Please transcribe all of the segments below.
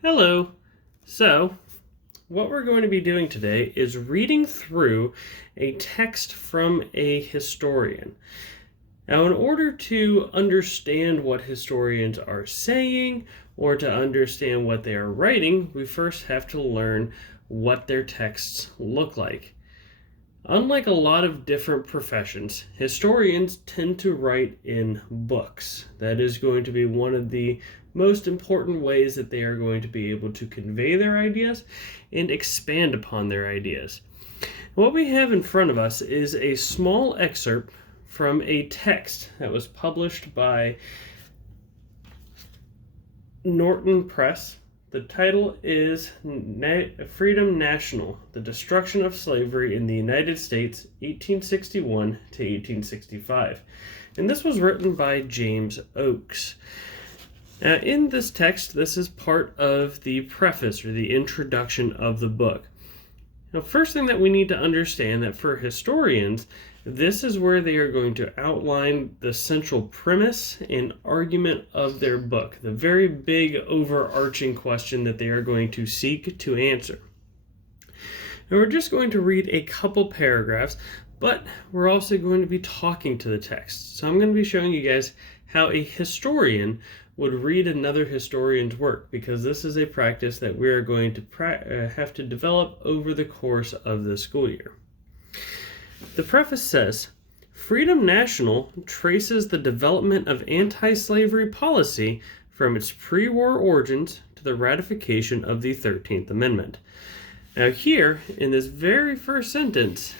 Hello. So, what we're going to be doing today is reading through a text from a historian. Now, in order to understand what historians are saying or to understand what they are writing, we first have to learn what their texts look like. Unlike a lot of different professions, historians tend to write in books. That is going to be one of the most important ways that they are going to be able to convey their ideas and expand upon their ideas. What we have in front of us is a small excerpt from a text that was published by Norton Press. The title is Freedom National, The Destruction of Slavery in the United States, 1861 to 1865. And this was written by James Oakes. In this text, this is part of the preface or the introduction of the book. Now, first thing that we need to understand that for historians, this is where they are going to outline the central premise and argument of their book, the very big overarching question that they are going to seek to answer. And we're just going to read a couple paragraphs, but we're also going to be talking to the text. So I'm going to be showing you guys how a historian would read another historian's work, because this is a practice that we are going to have to develop over the course of the school year. The preface says, Freedom National traces the development of anti-slavery policy from its pre-war origins to the ratification of the 13th Amendment. Now here, in this very first sentence,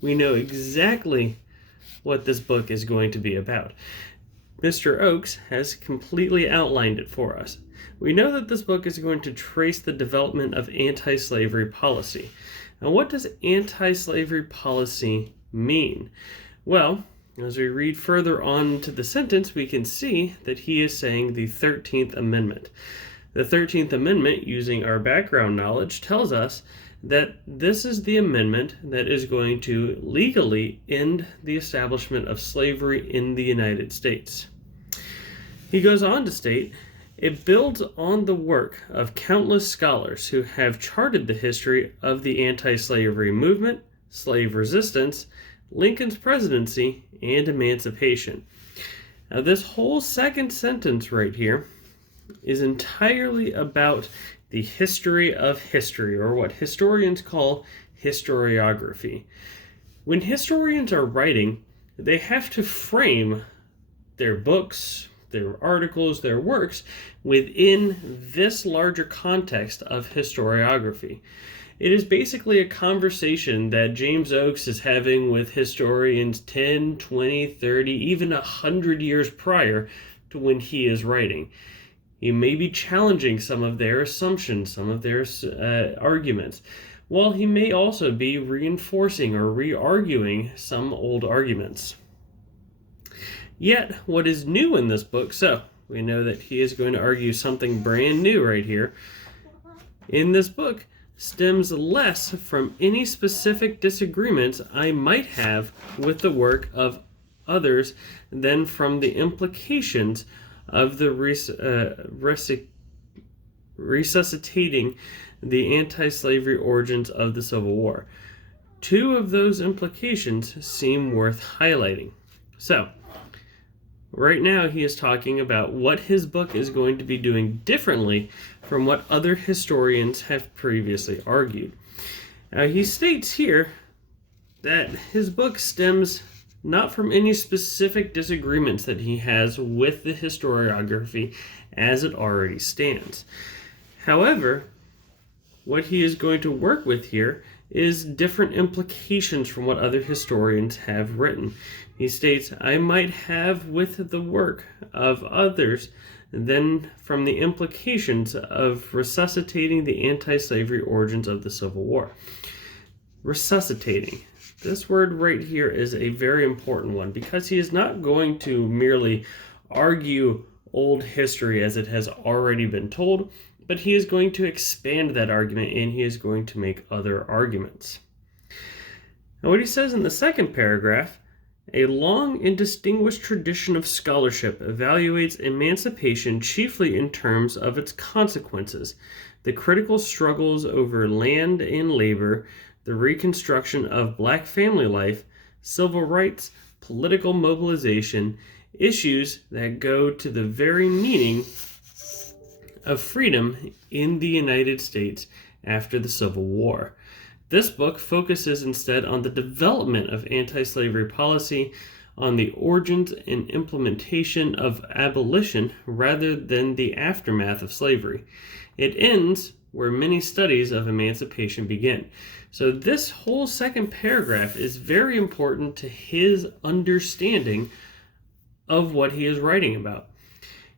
we know exactly what this book is going to be about. Mr. Oakes has completely outlined it for us. We know that this book is going to trace the development of anti-slavery policy. Now, what does anti-slavery policy mean? Well, as we read further on to the sentence, we can see that he is saying the 13th Amendment. The 13th Amendment, using our background knowledge, tells us that this is the amendment that is going to legally end the establishment of slavery in the United States. He goes on to state, it builds on the work of countless scholars who have charted the history of the anti-slavery movement, slave resistance, Lincoln's presidency, and emancipation. Now, this whole second sentence right here is entirely about the history of history, or what historians call historiography. When historians are writing, they have to frame their books, their articles, their works within this larger context of historiography. It is basically a conversation that James Oakes is having with historians 10, 20, 30, even 100 years prior to when he is writing. He may be challenging some of their assumptions, some of their arguments, while he may also be reinforcing or re-arguing some old arguments. Yet, what is new in this book, so we know that he is going to argue something brand new right here, in this book stems less from any specific disagreements I might have with the work of others than from the implications of the resuscitating the anti-slavery origins of the Civil War. Two of those implications seem worth highlighting. So, right now he is talking about what his book is going to be doing differently from what other historians have previously argued. Now, he states here that his book stems not from any specific disagreements that he has with the historiography as it already stands. However, what he is going to work with here is different implications from what other historians have written. He states, I might have with the work of others than from the implications of resuscitating the anti-slavery origins of the Civil War. Resuscitating. This word right here is a very important one, because he is not going to merely argue old history as it has already been told, but he is going to expand that argument and he is going to make other arguments. Now, what he says in the second paragraph A long and distinguished tradition of scholarship evaluates emancipation chiefly in terms of its consequences, the critical struggles over land and labor, the reconstruction of black family life, civil rights, political mobilization, issues that go to the very meaning of freedom in the United States after the Civil War. This book focuses instead on the development of anti-slavery policy, on the origins and implementation of abolition rather than the aftermath of slavery. It ends where many studies of emancipation begin. So this whole second paragraph is very important to his understanding of what he is writing about.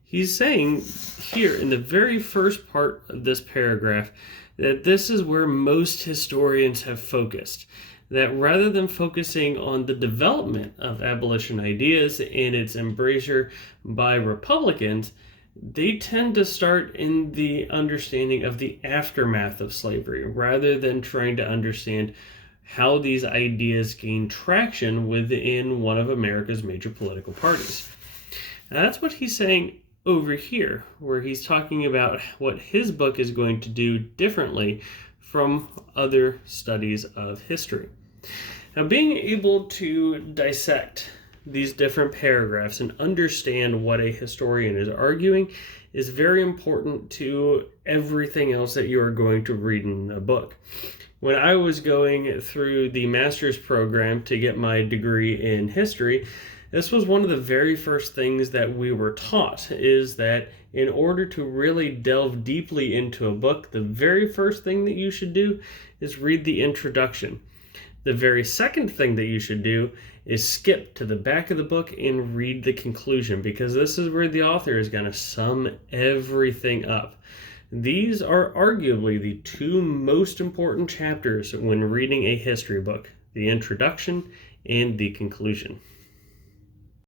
He's saying here in the very first part of this paragraph that this is where most historians have focused. That rather than focusing on the development of abolition ideas and its embrasure by Republicans, they tend to start in the understanding of the aftermath of slavery, rather than trying to understand how these ideas gain traction within one of America's major political parties. Now, that's what he's saying over here, where he's talking about what his book is going to do differently from other studies of history. Now, being able to dissect these different paragraphs and understand what a historian is arguing is very important to everything else that you are going to read in a book. When I was going through the master's program to get my degree in history, this was one of the very first things that we were taught, is that in order to really delve deeply into a book, the very first thing that you should do is read the introduction. The very second thing that you should do is skip to the back of the book and read the conclusion, because this is where the author is going to sum everything up. These are arguably the two most important chapters when reading a history book, the introduction and the conclusion.